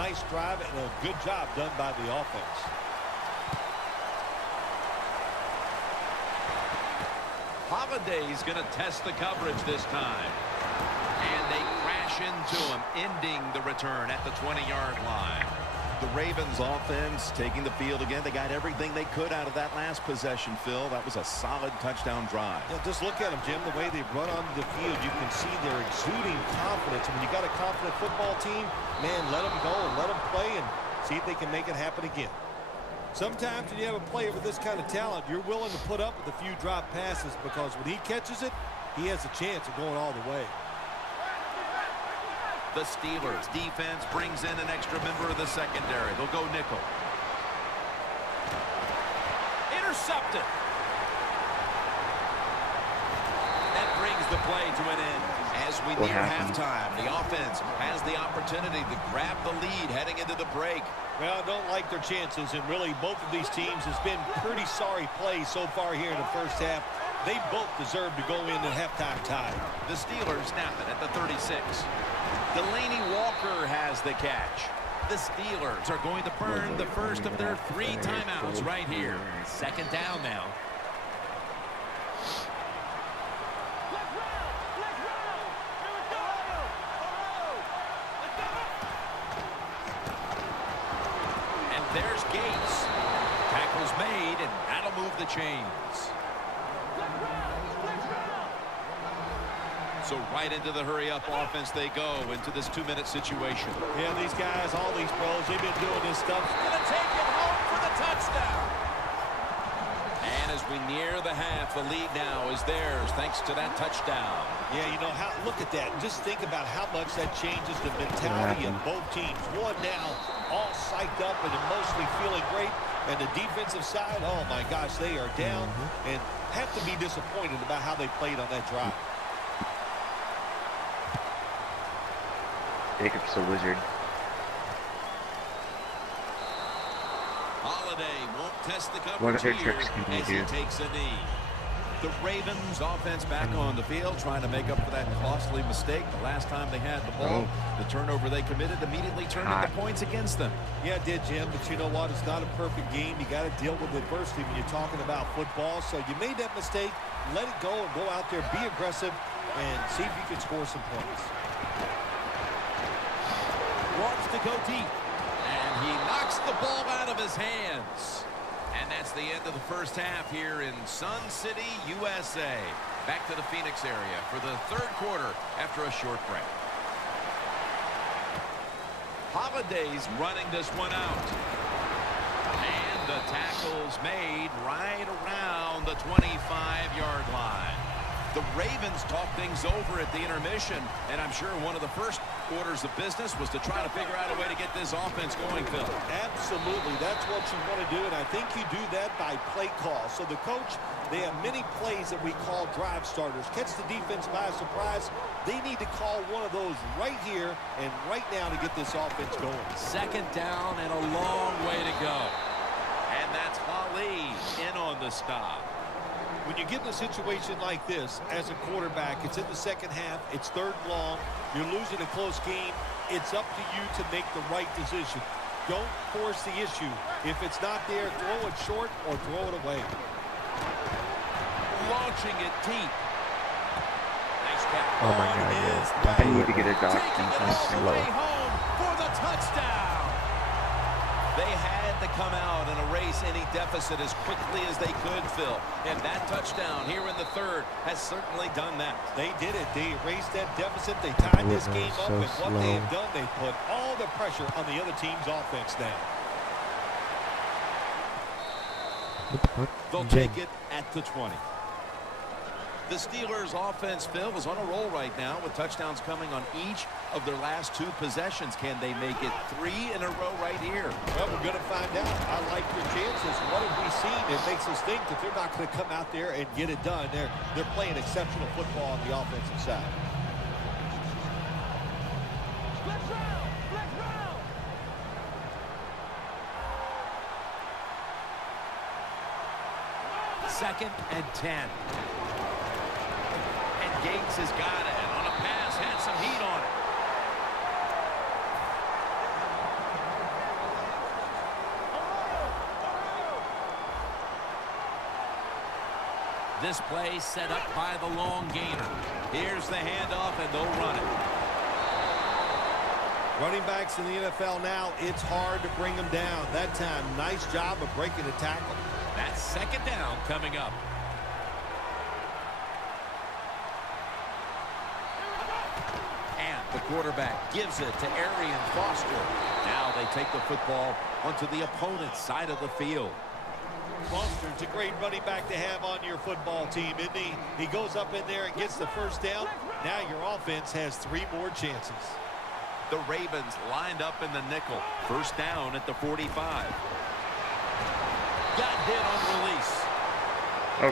nice drive and a good job done by the offense. Holiday's going to test the coverage this time. And they crash into him, ending the return at the 20-yard line. The Ravens offense taking the field again. They got everything they could out of that last possession, Phil. That was a solid touchdown drive. Yeah, just look at them, Jim. The way they run onto the field, you can see they're exuding confidence. And when you got a confident football team, man, let them go and let them play and see if they can make it happen again. Sometimes when you have a player with this kind of talent, you're willing to put up with a few drop passes because when he catches it, he has a chance of going all the way. The Steelers defense brings in an extra member of the secondary. They'll go nickel. Intercepted. That brings the play to an end. As we near halftime, the offense has the opportunity to grab the lead heading into the break. Well, I don't like their chances, and really both of these teams has been pretty sorry plays so far here in the first half. They both deserve to go into halftime tie. The Steelers snap it at the 36. Delaney Walker has the catch. The Steelers are going to burn the first of their 3 timeouts right here. Second down now. And there's Gates. Tackle's made, and that'll move the chains. So right into the hurry-up offense they go into this 2-minute situation. Yeah, these guys, all these pros, they've been doing this stuff. Gonna take it home for the touchdown. And as we near the half, the lead now is theirs thanks to that touchdown. Yeah, you know, look at that. Just think about how much that changes the mentality of both teams. One now all psyched up and emotionally feeling great. And the defensive side, oh my gosh, they are down and have to be disappointed about how they played on that drive. Jacob's a wizard. Holiday won't test the coverage What other here tricks can he as do? he takes a knee. The Ravens offense back on the field trying to make up for that costly mistake. The last time they had the ball, the turnover they committed immediately turned into points against them. Yeah, it did, Jim, but you know what? It's not a perfect game. You got to deal with adversity when you're talking about football. So you made that mistake, let it go and go out there, be aggressive, and see if you can score some points. Wants to go deep, and he knocks the ball out of his hands. And that's the end of the first half here in Sun City, USA. Back to the Phoenix area for the third quarter after a short break. Holiday's running this one out. And the tackle's made right around the 25-yard line. The Ravens talked things over at the intermission, and I'm sure one of the first orders of business was to try to figure out a way to get this offense going, Phil. Absolutely. That's what you want to do, and I think you do that by play call. So the coach, they have many plays that we call drive starters. Catch the defense by surprise. They need to call one of those right here and right now to get this offense going. Second down and a long way to go. And that's Holly in on the stop. When you get in a situation like this as a quarterback, it's in the second half, it's third and long, you're losing a close game, it's up to you to make the right decision. Don't force the issue. If it's not there, throw it short or throw it away. Launching it deep. Nice catch. Oh my God, yeah. I need to get a doctor slow. Home for the touchdown. They had to come out and erase any deficit as quickly as they could, Phil. And that touchdown here in the third has certainly done that. They did it. They erased that deficit. They tied this game up. And what they have done, they put all the pressure on the other team's offense now. They'll take it at the 20. The Steelers offense, Phil, is on a roll right now with touchdowns coming on each of their last 2 possessions. Can they make it 3 in a row right here? Well, we're going to find out. I like their chances. What have we seen? It makes us think that they're not going to come out there and get it done. They're playing exceptional football on the offensive side. Second and 10. Gates has got it on a pass, had some heat on it. This play set up by the long gainer. Here's the handoff, and they'll run it. Running backs in the NFL now, it's hard to bring them down. That time, nice job of breaking the tackle. That's second down coming up. And the quarterback gives it to Arian Foster. Now they take the football onto the opponent's side of the field. Foster's a great running back to have on your football team, isn't he? He goes up in there and gets the first down. Now your offense has 3 more chances. The Ravens lined up in the nickel. First down at the 45. Got hit on release.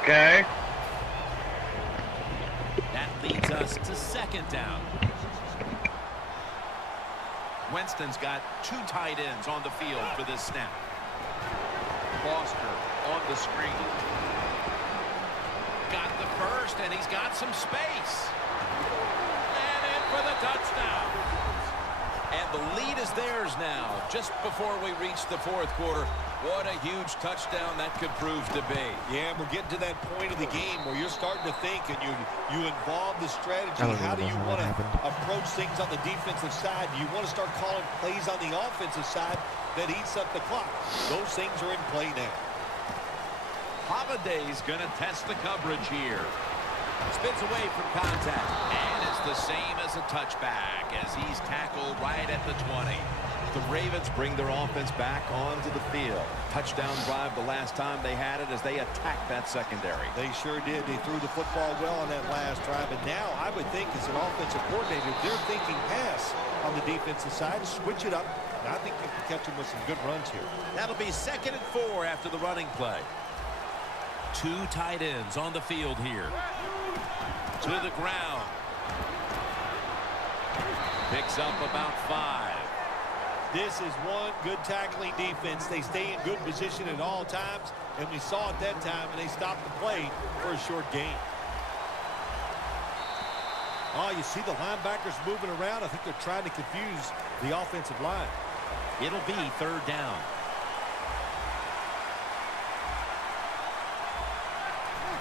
Okay. That leads us to second down. Winston's got 2 tight ends on the field for this snap. Foster on the screen. Got the first, and he's got some space. And in for the touchdown. And the lead is theirs now, just before we reach the fourth quarter. What a huge touchdown that could prove to be. Yeah, we're getting to that point of the game where you're starting to think and you involve the strategy. How do you want to approach things on the defensive side? Do you want to start calling plays on the offensive side that eats up the clock? Those things are in play now. Holiday's going to test the coverage here. Spins away from contact. And it's the same as a touchback as he's tackled right at the 20. The Ravens bring their offense back onto the field. Touchdown drive the last time they had it as they attacked that secondary. They sure did. They threw the football well on that last drive. And now I would think as an offensive coordinator, they're thinking pass on the defensive side. Switch it up. And I think you can catch them with some good runs here. That'll be 2nd and 4 after the running play. 2 tight ends on the field here. To the ground. Picks up about 5. This is one good tackling defense. They stay in good position at all times, and we saw it that time, and they stopped the play for a short gain. Oh, you see the linebackers moving around. I think they're trying to confuse the offensive line. It'll be 3rd down.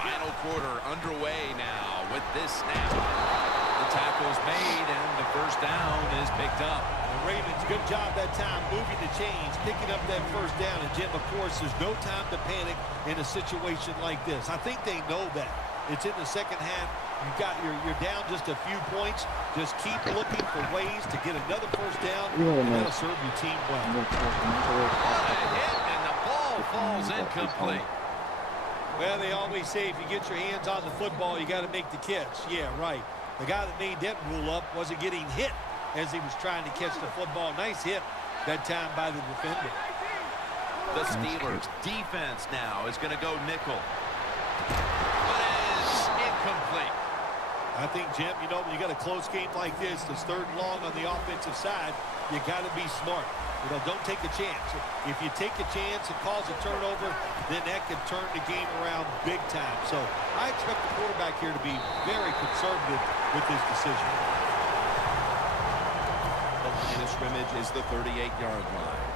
Final quarter underway now with this snap. The tackle's made, and the first down is picked up. The Ravens, good job that time moving the chains, picking up that first down. And, Jim, of course, there's no time to panic in a situation like this. I think they know that. It's in the second half. You're down just a few points. Just keep looking for ways to get another first down, and that'll serve your team well. What a hit, and the ball falls incomplete. Well, they always say if you get your hands on the football, you got to make the catch. Yeah, right. The guy that made that rule up wasn't getting hit as he was trying to catch the football. Nice hit that time by the defender. The Steelers' defense now is going to go nickel. But it's incomplete. I think, Jim, when you got a close game like this, this 3rd and long on the offensive side, you got to be smart. Don't take a chance. If you take a chance and cause a turnover, then that can turn the game around big time. So I expect the quarterback here to be very conservative with his decision. The line of scrimmage is the 38-yard line.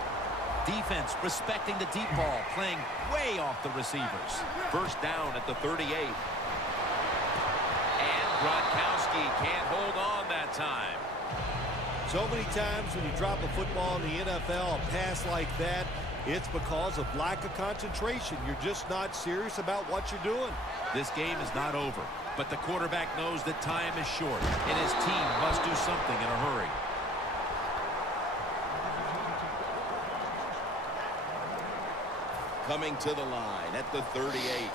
Defense respecting the deep ball, playing way off the receivers. First down at the 38. And Gronkowski can't hold on that time. So many times when you drop a football in the NFL, a pass like that, it's because of lack of concentration. You're just not serious about what you're doing. This game is not over, but the quarterback knows that time is short, and his team must do something in a hurry. Coming to the line at the 38.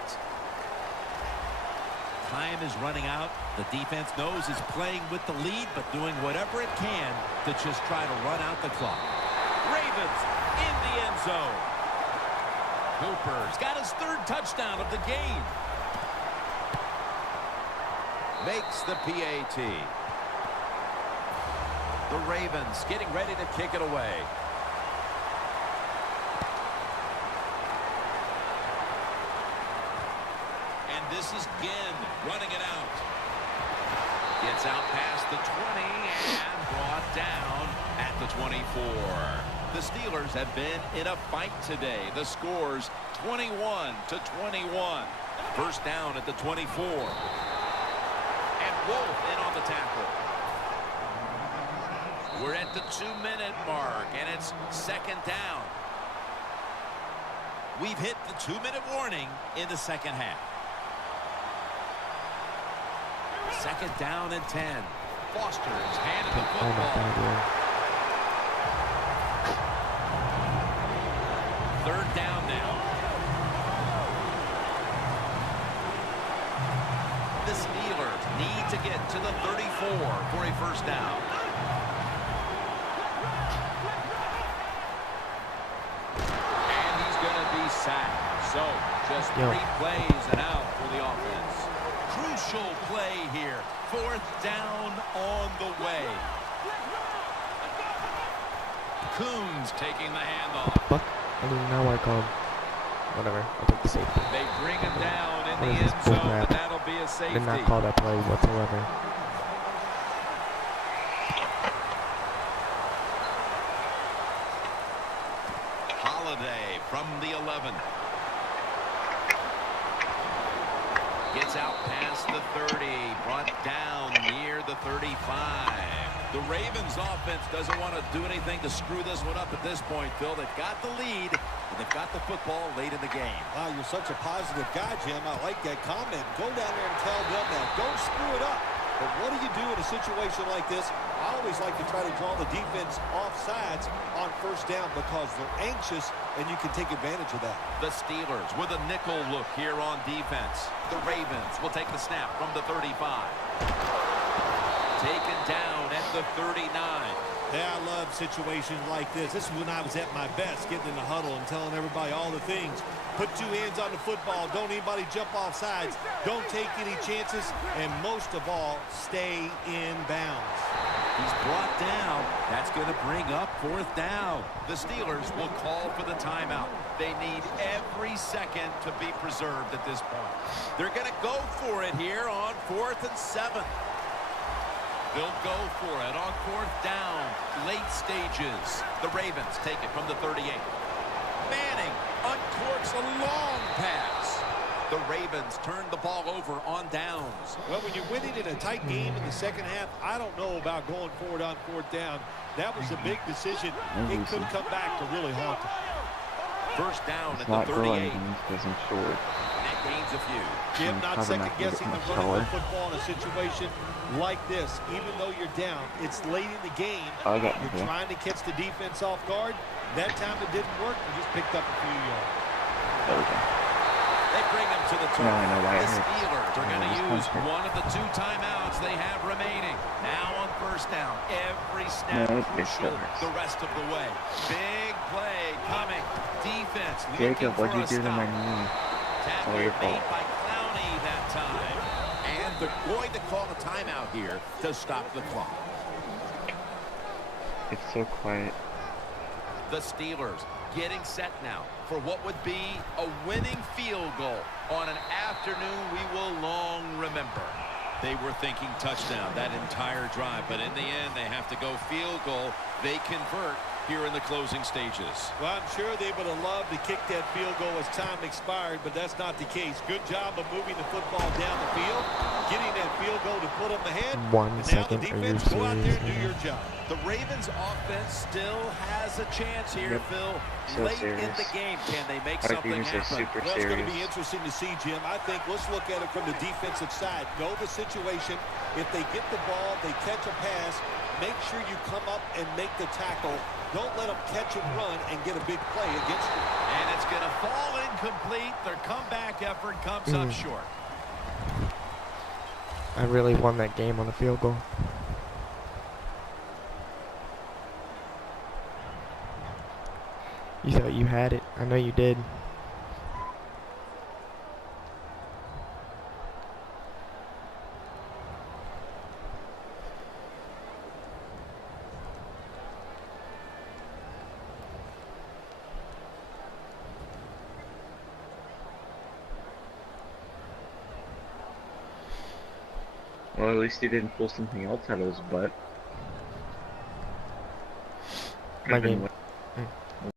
Time is running out. The defense knows it's playing with the lead, but doing whatever it can to just try to run out the clock. Ravens in the end zone. Cooper's got his 3rd touchdown of the game. Makes the PAT. The Ravens getting ready to kick it away. This is Ginn running it out. Gets out past the 20 and brought down at the 24. The Steelers have been in a fight today. The score's 21-21. First down at the 24. And Wolf in on the tackle. We're at the 2-minute mark, and it's second down. We've hit the 2-minute warning in the second half. Second down and 10. Foster's handed the football. Third down now. The Steelers need to get to the 34 for a first down. And he's going to be sacked. So just 3 plays and out for the offense. Crucial play here. Fourth down on the way. Coons taking the handoff. Fuck. I didn't know what I called. Whatever. I'll take the safety. They bring him down in the What is end this zone, bullcrap? and that'll be a safety. Did not call that play whatsoever. Holiday from the 11. Gets out past the 30. Brought down near the 35. The Ravens offense doesn't want to do anything to screw this one up at this point, Phil. They've got the lead, and they've got the football late in the game. Wow, you're such a positive guy, Jim. I like that comment. Go down there and tell them that. Don't screw it up. But what do you do in a situation like this? I always like to try to draw the defense off sides on first down because they're anxious, and you can take advantage of that. The Steelers with a nickel look here on defense. The Ravens will take the snap from the 35. Taken down at the 39. Yeah, I love situations like this. This is when I was at my best, getting in the huddle and telling everybody all the things. Put 2 hands on the football. Don't anybody jump off sides. Don't take any chances. And most of all, stay in bounds. He's brought down. That's going to bring up fourth down. The Steelers will call for the timeout. They need every second to be preserved at this point. They're going to go for it here on 4th and 7. They'll go for it on fourth down, late stages. The Ravens take it from the 38. Manning uncorks a long pass. The Ravens turn the ball over on downs. Well, when you're winning in a tight game in the second half, I don't know about going forward on fourth down. That was a big decision. It could come back to really haunt them. First down at Not the growing 38. because I'm short. That gains a few. Jim, I'm not probably not gonna second-guessing get the much running taller. the football in a situation like this. Even though you're down, it's late in the game. I got You're you. trying to catch the defense off guard. That time it didn't work. You just picked up a few yards. There we go. They bring him to the turn. Now I know why it The hurts. Steelers are going to It's use comfort. one of the 2 timeouts they have remaining. Now on first down. Every snap No, it crucial still hurts. the rest of the way. Big play coming. Defense Jacob, looking what'd you for a do to my stop. knee? Tackle all your made fault. by Clowney that time. And they're going to call a timeout here to stop the clock. It's so quiet. The Steelers getting set now for what would be a winning field goal on an afternoon we will long remember. They were thinking touchdown that entire drive, but in the end they have to go field goal. They convert here in the closing stages. Well, I'm sure they would have loved to kick that field goal as time expired, but that's not the case. Good job of moving the football down the field, getting that field goal to put them ahead. 1 and second. now the Are you defense, go out there serious? and do your job. The Ravens offense still has a chance here, Yep. Phil. So Late in serious. the game, can they make Our something defense is happen? super Well, it's going to serious. be interesting to see, Jim. I think let's look at it from the defensive side. Know the situation. If they get the ball, they catch a pass, make sure you come up and make the tackle. Don't let them catch and run and get a big play against you. And it's going to fall incomplete. Their comeback effort comes up short. I really won that game on a field goal. You thought you had it. I know you did. Well, at least he didn't pull something else out of his butt. My Could've been game.